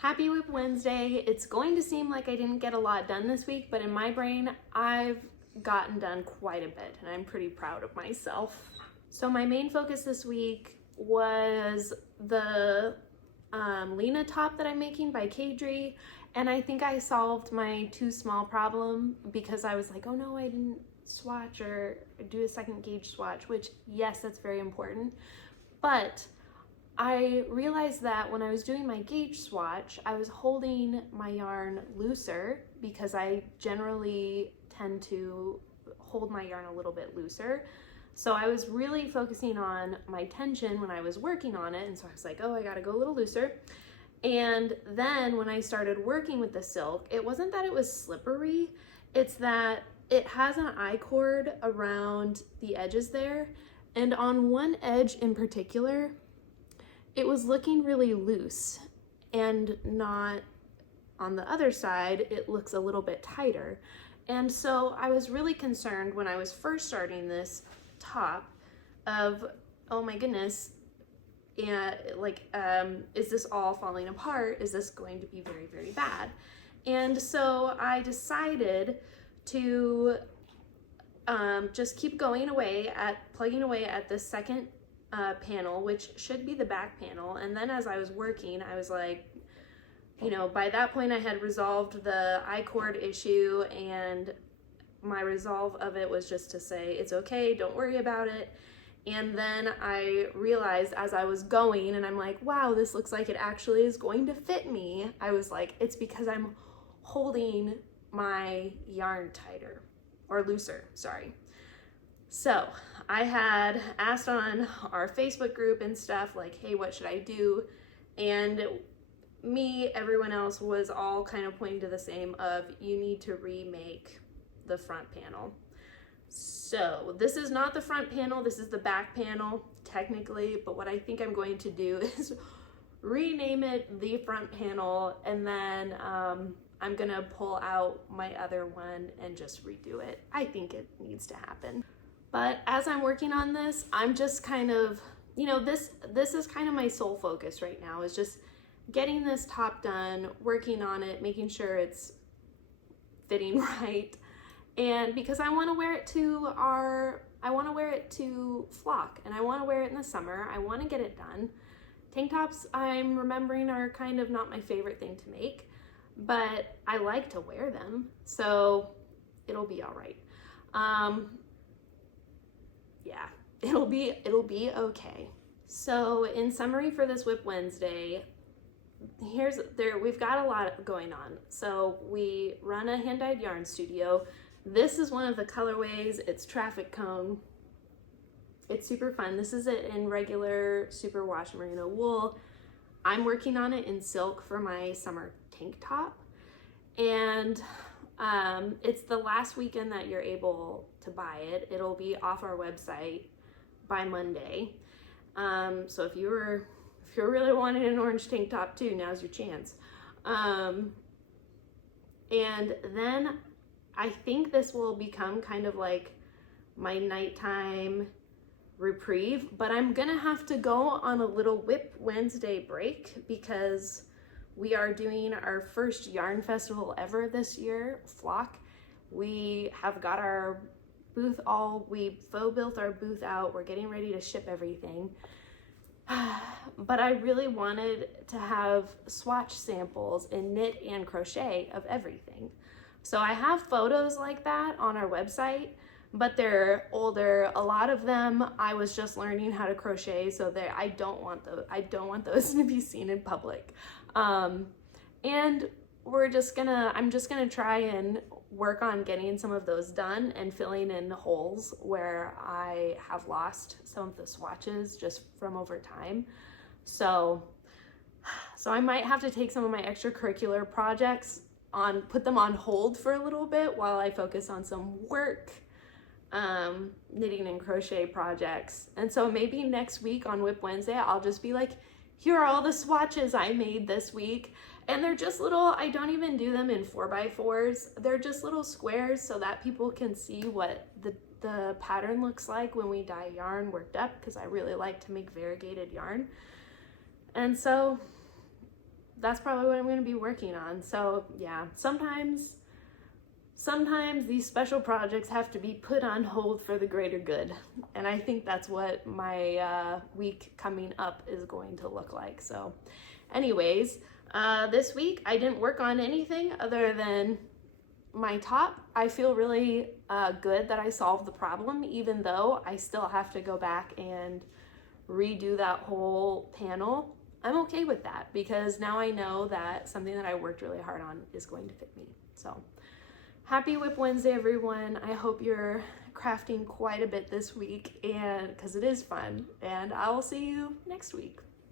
Happy WIP Wednesday. It's going to seem like I didn't get a lot done this week, but in my brain, I've gotten done quite a bit, and I'm pretty proud of myself. So my main focus this week was the Leela top that I'm making by Caidree, and I think I solved my too small problem because I was like, oh no, I didn't swatch or do a second gauge swatch, which yes, that's very important, but I realized that when I was doing my gauge swatch, I was holding my yarn looser because I generally tend to hold my yarn a little bit looser. So I was really focusing on my tension when I was working on it. And so I was like, oh, I gotta go a little looser. And then when I started working with the silk, it wasn't that it was slippery, it's that it has an I-cord around the edges there. And on one edge in particular, it was looking really loose, and not on the other side, it looks a little bit tighter. And so I was really concerned when I was first starting this top of, oh my goodness, and is this all falling apart? Is this going to be very, very bad? And so I decided to just keep plugging away at the second panel, which should be the back panel. And then as I was working, I was like, you know, by that point I had resolved the I-cord issue, and my resolve of it was just to say, it's okay, don't worry about it. And then I realized as I was going, and I'm like, wow, this looks like it actually is going to fit me. I was like, it's because I'm holding my yarn tighter, or looser, sorry. So I had asked on our Facebook group and stuff, like, hey, what should I do? And everyone else was all kind of pointing to the same of, you need to remake the front panel. So this is not the front panel, this is the back panel technically, but what I think I'm going to do is rename it the front panel, and then I'm gonna pull out my other one and just redo it. I think it needs to happen. But as I'm working on this, I'm just kind of, you know, this is kind of my sole focus right now, is just getting this top done, working on it, making sure it's fitting right. And because I want to wear it to flock, and I want to wear it in the summer. I want to get it done. Tank tops, I'm remembering, are kind of not my favorite thing to make, but I like to wear them, so it'll be all right. Yeah, it'll be okay. So in summary for this WIP Wednesday, we've got a lot going on. So we run a hand-dyed yarn studio. This is one of the colorways. It's traffic cone. It's super fun. This is it in regular superwash merino wool. I'm working on it in silk for my summer tank top. And it's the last weekend that you're able to buy it. It'll be off our website by Monday. So if you're really wanting an orange tank top too, now's your chance. And then I think this will become kind of like my nighttime reprieve, but I'm gonna have to go on a little WIP Wednesday break because we are doing our first yarn festival ever this year, Flock. We have got our booth we faux built our booth out. We're getting ready to ship everything. But I really wanted to have swatch samples in knit and crochet of everything. So I have photos like that on our website, but they're older. A lot of them I was just learning how to crochet, so I don't want those to be seen in public. And I'm just gonna try and work on getting some of those done and filling in the holes where I have lost some of the swatches just from over time. So I might have to take some of my extracurricular projects put them on hold for a little bit while I focus on some work, knitting and crochet projects. And so maybe next week on WIP Wednesday, I'll just be like, here are all the swatches I made this week. And they're just little, I don't even do them in 4x4s. They're just little squares so that people can see what the pattern looks like when we dye yarn worked up, because I really like to make variegated yarn. And so that's probably what I'm going to be working on. So yeah, sometimes these special projects have to be put on hold for the greater good. And I think that's what my week coming up is going to look like. So anyways, this week I didn't work on anything other than my top. I feel really good that I solved the problem, even though I still have to go back and redo that whole panel. I'm okay with that because now I know that something that I worked really hard on is going to fit me. So happy WIP Wednesday, everyone. I hope you're crafting quite a bit this week, and because it is fun, and I will see you next week.